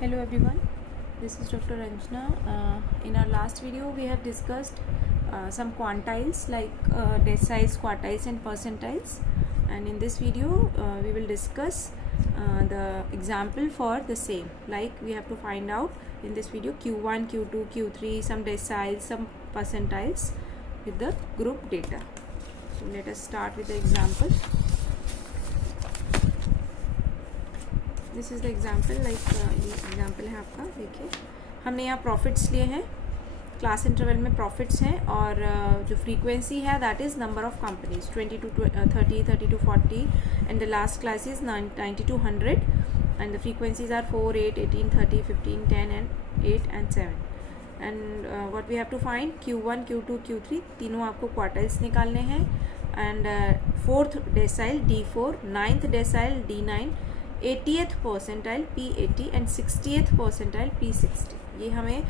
Hello everyone, this is Dr. Ranjana. In our last video we have discussed some quantiles like deciles, quartiles and percentiles, and in this video we will discuss the example for the same. Like we have to find out in this video Q1, Q2, Q3, some deciles, some percentiles with the group data. So let us start with the example. This is the example ये example है आपका. देखिए हमने यहाँ profits लिए हैं, class interval में profits हैं और जो फ्रीक्वेंसी है that is number of companies 20 to 30, 30 to 40 and the last class is 90 to 100 and the frequencies are 4, 8, 18, 30, 15, 10 and 8 and 7 and what we have to find Q1, Q2, Q3 तीनों आपको quartiles निकालने हैं and fourth decile D4, ninth decile D9, 80th percentile P80 and 60th percentile P60. ये हमें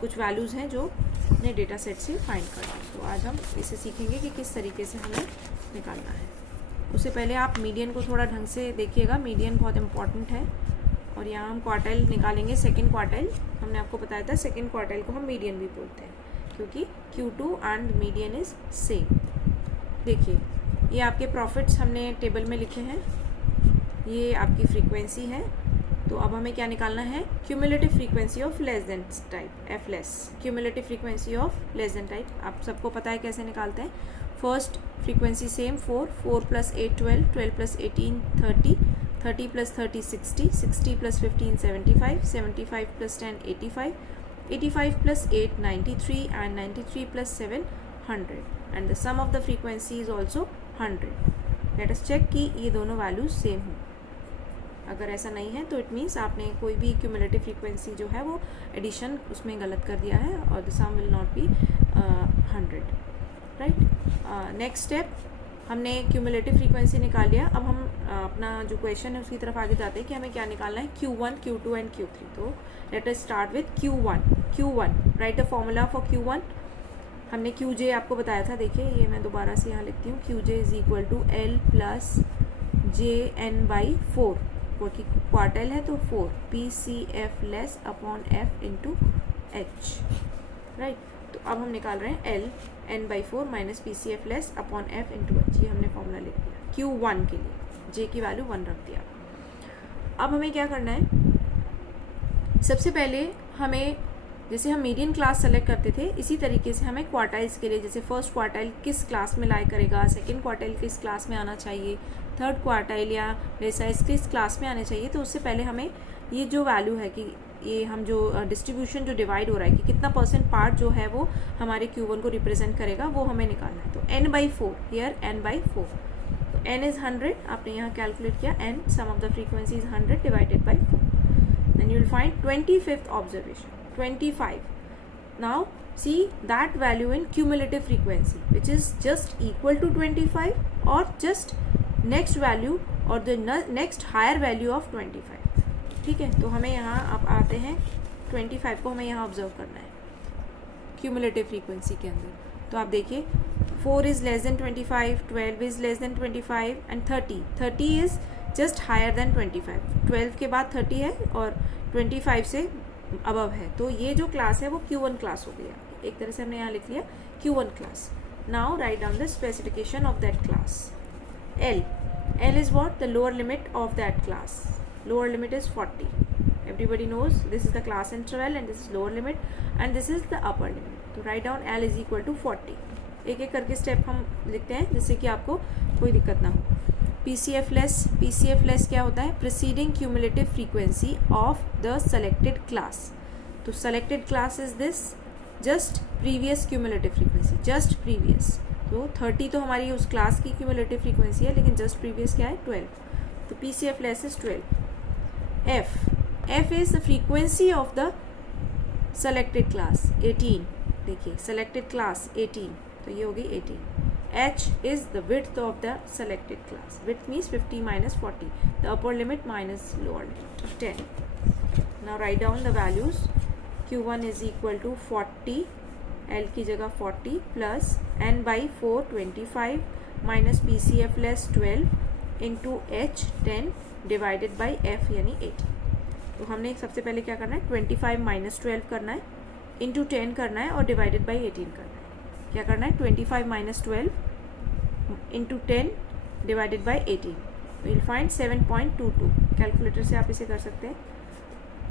कुछ values हैं जो अपने डेटा सेट से फाइंड करना है. तो आज हम इसे सीखेंगे कि किस तरीके से हमें निकालना है. उससे पहले आप मीडियन को थोड़ा ढंग से देखिएगा, मीडियन बहुत इंपॉर्टेंट है. और यहाँ हम क्वार्टाइल निकालेंगे, सेकेंड क्वार्टाइल. हमने आपको बताया था सेकेंड क्वार्टाइल को हम मीडियन भी बोलते हैं क्योंकि Q2 and median is same. देखिए ये आपके प्रॉफिट्स हमने टेबल में लिखे हैं, ये आपकी फ्रीक्वेंसी है. तो अब हमें क्या निकालना है, cumulative frequency of less than type F less. Cumulative frequency of less than type आप सबको पता है कैसे निकालते हैं. First frequency same 4, 4 + 8 12, 12 + 18 30, 30 + 30 60, 60 + 15 75, 75 + 10 85, 85 + 8 93 and 93 + 7 100 and the sum of the frequency is also 100. Let us check कि ये दोनों वैल्यूज सेम हों. अगर ऐसा नहीं है तो इट मीन्स आपने कोई भी क्यूमुलेटिव फ्रीक्वेंसी जो है वो एडिशन उसमें गलत कर दिया है और the sum will not be 100. Right. Next step, हमने क्यूमुलेटिव फ्रीक्वेंसी निकाल लिया. अब हम अपना जो क्वेश्चन है उसकी तरफ आगे जाते हैं कि हमें क्या निकालना है, Q1, Q2 एंड Q3. तो let us start with Q1. Right the formula for Q1. हमने QJ आपको बताया था. देखिए ये मैं दोबारा से यहाँ लिखती हूँ. QJ is equal to L + JN/4. क्योंकि क्वार्टाइल है तो 4 PCF less upon F into H. Right. तो अब हम निकाल रहे हैं L N/4 minus PCF less upon F into H. ये हमने फॉर्मूला लिख दिया Q1 के लिए. J की वैल्यू 1 रख दिया. अब हमें क्या करना है, सबसे पहले हमें जैसे हम मीडियन क्लास सेलेक्ट करते थे इसी तरीके से हमें क्वार्टाइल्स के लिए, जैसे फर्स्ट क्वार्टाइल किस क्लास में लाई करेगा, सेकंड क्वार्टाइल किस क्लास में आना चाहिए, थर्ड क्वार्टाइल या डेसाइल्स किस क्लास में आने चाहिए, तो उससे पहले हमें ये जो वैल्यू है कि ये हम जो डिस्ट्रीब्यूशन जो डिवाइड हो रहा है कि कितना परसेंट पार्ट जो है वो हमारे Q1 को रिप्रेजेंट करेगा वो हमें निकालना है. तो N/4 हियर N/4. तो N इज़ 100. आपने यहाँ कैलकुलेट किया N, sum of the frequency is 100 divided by 4. Then you will find 25th observation 25. Now see that value in cumulative frequency which is just equal to 25 or just next value or the next higher value of 25. ठीक है. तो हमें यहाँ आप आते हैं 25 को हमें यहाँ ऑब्जर्व करना है क्यूमुलेटिव फ्रीक्वेंसी के अंदर. तो आप देखिए 4 is less than 25, 12 is less than 25 and 30 is just higher than 25. 12 के बाद 30 है और 25 से अबव है. तो ये जो क्लास है वो Q1 क्लास हो गया. एक तरह से हमने यहाँ लिख लिया Q1 class. Now right down the specification of that class. L is what? The lower limit of that class. Lower limit is 40. Everybody knows this is the class interval and this is lower limit and this is the upper limit. तो write down L is equal to 40. एक एक करके step हम लिखते हैं जिससे कि आपको कोई दिक्कत ना हो. PCF less क्या होता है, preceding cumulative frequency of the selected class. तो selected class is this, just previous cumulative frequency, just previous. तो 30 तो हमारी उस क्लास की cumulative frequency है, लेकिन just previous क्या है 12. तो PCF less is 12. F is the frequency of the selected class 18. देखिए selected class 18, तो ये होगी 18. H is the width of the selected class. Width means 50 minus 40. The upper limit minus lower limit 10. Now write down the values. Q1 is equal to 40. L की जगह 40 plus N/4 25 minus PCF less 12 into H 10 divided by F यानी 80. तो हमने सबसे पहले क्या करना है, 25 माइनस 12 करना है, इंटू 10 करना है और डिवाइडेड बाई 18 करना है। क्या करना है, 25 minus 12 into 10 divided by 18, will find 7.22। Calculator से आप इसे कर सकते हैं।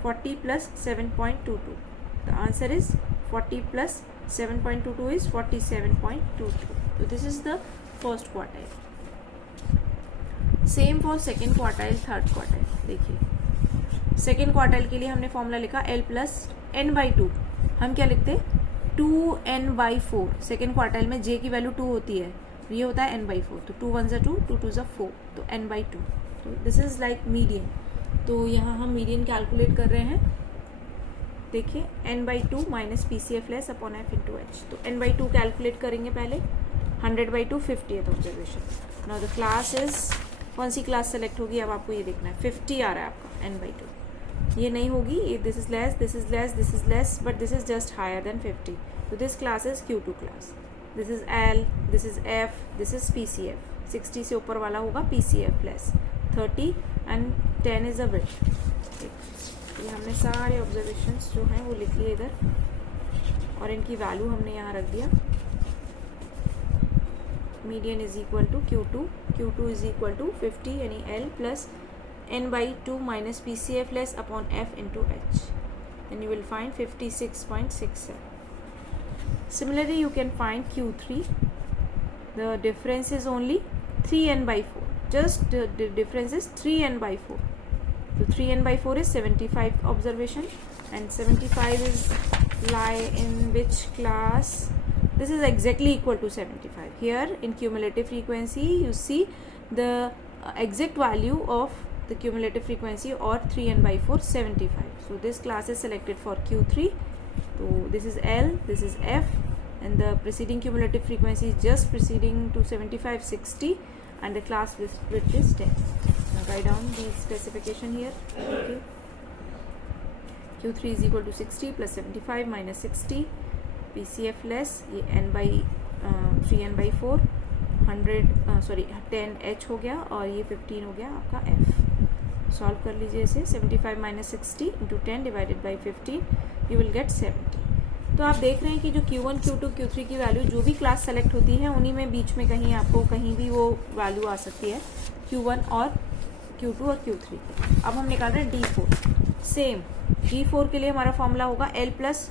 40 plus 7.22, the answer is 40 plus 7.22 is 47.22। तो this is the first quartile. Same for second quartile, third quartile. देखिए सेकेंड क्वार्टाइल के लिए हमने फॉर्मूला लिखा L प्लस n बाई 2। हम क्या लिखते हैं, 2n बाई 4। सेकेंड क्वार्टाइल में j की वैल्यू 2 होती है, ये होता है n बाई 4। तो 2 1 2, 2 2 4, तो n बाई 2। तो दिस इज लाइक मीडियन। तो यहाँ हम मीडियन कैलकुलेट कर रहे हैं। देखिए n by 2 minus PCF less upon f into H. तो n बाई 2 कैलकुलेट करेंगे पहले। 100 by 2 50th observation. Now the class is, कौन सी क्लास सेलेक्ट होगी अब आपको ये देखना है। 50 आ रहा है आपका n बाई 2। ये नहीं होगी, ये this is less, this is less, this is less, but this is just higher than 50। तो this class is Q2 class. This is L, this is F, this is PCF। 60 से ऊपर वाला होगा PCF less. 30 and 10 is a width. ये हमने सारे observations जो हैं वो लिख लिए इधर और इनकी वैल्यू हमने यहाँ रख दिया। Median is equal to Q2, Q2 is equal to 50 यानी L plus n by 2 minus PCF less upon F into H, then you will find 56.67. Similarly you can find Q3. The difference is only 3n by 4. Just the difference is 3n by 4. So 3n by 4 is 75th observation, and 75 is lie in which class? This is exactly equal to 75. Here in cumulative frequency you see the exact value of the cumulative frequency or 3n by 4 75. So this class is selected for Q3. So this is L, this is F, and the preceding cumulative frequency is just preceding to 75 60, and the class width is 10. Now write down the specification here. Okay. Q3 is equal to 60 plus 75 minus 60, PCF less, ये n by 3n by 4, 10 h हो गया और ये 15 हो गया आपका f। Solve कर लीजिए इसे। 75 minus 60 into 10 divided by 15, you will get 70। तो आप देख रहे हैं कि जो Q1, Q2, Q3 की वैल्यू जो भी क्लास सेलेक्ट होती है उन्हीं में बीच में कहीं आपको कहीं भी वो वैल्यू आ सकती है, Q1 और Q2 और Q3। अब हम निकाल रहे हैं D4। सेम D4 के लिए हमारा फॉर्मूला होगा L प्लस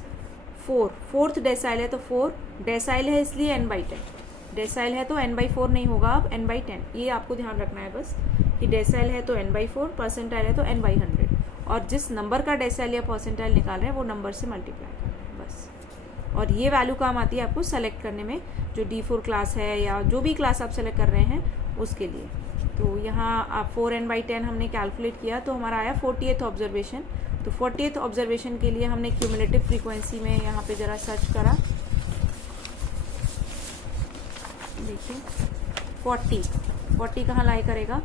4। फोर्थ डेसाइल है तो 4, डेसाइल है इसलिए n बाई 10। डेसाइल है तो n बाई 4 नहीं होगा, अब n बाई 10। ये आपको ध्यान रखना है बस कि डेसाइल है तो n बाई 4, परसेंटाइल है तो n बाई 100, और जिस नंबर का डेसाइल या परसेंटाइल निकाल रहे हैं वो नंबर से मल्टीप्लाई कर रहे हैं बस। और ये वैल्यू काम आती है आपको सेलेक्ट करने में, जो D4 क्लास है या जो भी क्लास आप सेलेक्ट कर रहे हैं उसके लिए। तो यहाँ आप 4n बाई 10 हमने कैलकुलेट किया तो हमारा आया 40th ऑब्जर्वेशन। तो 40th ऑब्जर्वेशन के लिए हमने क्यूमुलेटिव फ्रीक्वेंसी में यहाँ पे ज़रा सर्च करा। देखिए 40 कहाँ लाई करेगा,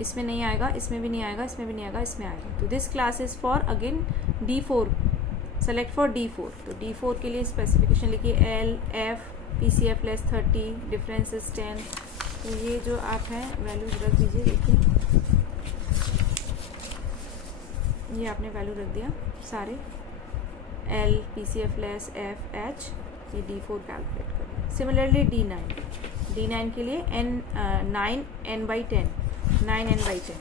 इसमें नहीं आएगा, इसमें भी नहीं आएगा, इसमें भी नहीं आएगा, इसमें आएगा। तो this class is for again D4, select for D4। तो D4 के लिए स्पेसिफिकेशन लिखिए L F PCF less 30, difference is 10। तो ये जो आप हैं वैल्यूज रख दीजिए। देखिए ये आपने वैल्यू रख दिया सारे, L PCF less F H, ये D4 कैलकुलेट करें। सिमिलरली D9 के लिए 9n बाई 10, 9n बाई 10।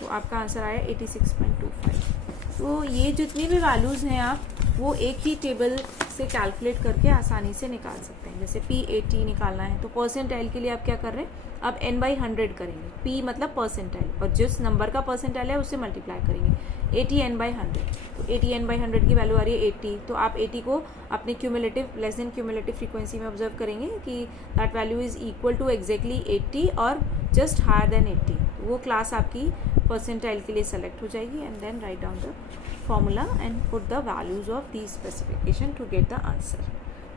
तो आपका आंसर आया 86.25। तो ये जितनी भी वैल्यूज़ हैं आप वो एक ही टेबल से कैलकुलेट करके आसानी से निकाल सकते हैं। जैसे P80 निकालना है तो परसेंटाइल के लिए आप क्या कर रहे हैं, अब n बाई 100 करेंगे। P मतलब परसेंटाइल, और जिस नंबर का परसेंटाइल है उससे मल्टीप्लाई करेंगे। 80 n बाई 100, तो 80 n बाई 100 की वैल्यू आ रही है 80। तो आप 80 को अपने cumulative less than cumulative frequency में ऑब्जर्व करेंगे कि that value is equal to exactly 80 और जस्ट हायर देन 80। वो क्लास आपकी परसेंटाइल के लिए सेलेक्ट हो जाएगी। And then write down the formula and put the values of the specification to get the answer.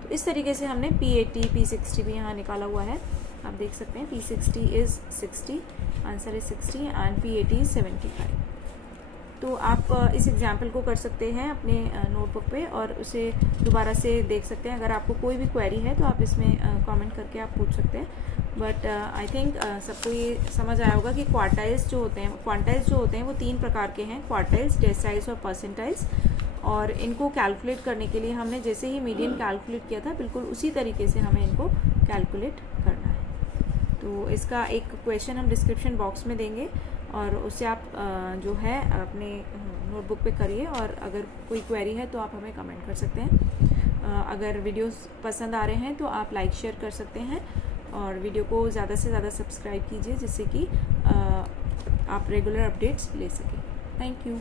तो इस तरीके से हमने P80 P60 भी यहाँ निकाला हुआ है। आप देख सकते हैं P60 is 60, answer is 60 and P80 is 75। तो आप इस एग्जाम्पल को कर सकते हैं अपने नोटबुक पे और उसे दोबारा से देख सकते हैं। अगर आपको कोई भी क्वेरी है तो आप इसमें कमेंट करके आप पूछ सकते हैं। बट आई थिंक सबको ये समझ आया होगा कि क्वार्टाइल्स जो होते हैं वो 3 प्रकार के हैं, क्वार्टाइल्स, डेसाइल्स और परसेंटाइल्स। और इनको कैलकुलेट करने के लिए हमने जैसे ही मीडियन कैलकुलेट किया था बिल्कुल उसी तरीके से हमें इनको कैलकुलेट करना है। तो इसका एक क्वेश्चन हम डिस्क्रिप्शन बॉक्स में देंगे और उससे आप जो है अपने नोटबुक पे करिए, और अगर कोई क्वेरी है तो आप हमें कमेंट कर सकते हैं। अगर वीडियोस पसंद आ रहे हैं तो आप लाइक शेयर कर सकते हैं और वीडियो को ज़्यादा से ज़्यादा सब्सक्राइब कीजिए जिससे कि आप रेगुलर अपडेट्स ले सकें। Thank you.